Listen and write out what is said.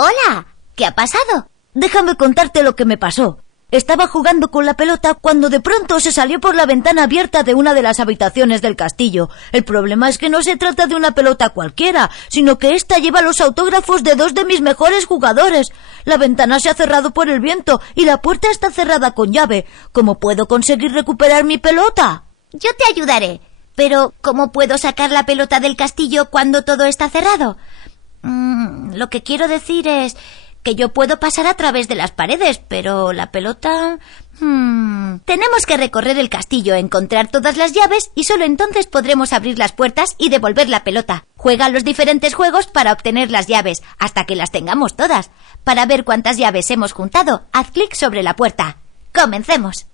Hola, ¿qué ha pasado? Déjame contarte lo que me pasó. Estaba jugando con la pelota cuando de pronto se salió por la ventana abierta de una de las habitaciones del castillo. El problema es que no se trata de una pelota cualquiera, sino que esta lleva los autógrafos de 2 de mis mejores jugadores. La ventana se ha cerrado por el viento y la puerta está cerrada con llave. ¿Cómo puedo conseguir recuperar mi pelota? Yo te ayudaré. Pero, ¿cómo puedo sacar la pelota del castillo cuando todo está cerrado? Lo que quiero decir es que yo puedo pasar a través de las paredes, pero la pelota... Tenemos que recorrer el castillo, encontrar todas las llaves y solo entonces podremos abrir las puertas y devolver la pelota. Juega a los diferentes juegos para obtener las llaves, hasta que las tengamos todas. Para ver cuántas llaves hemos juntado, haz clic sobre la puerta. ¡Comencemos!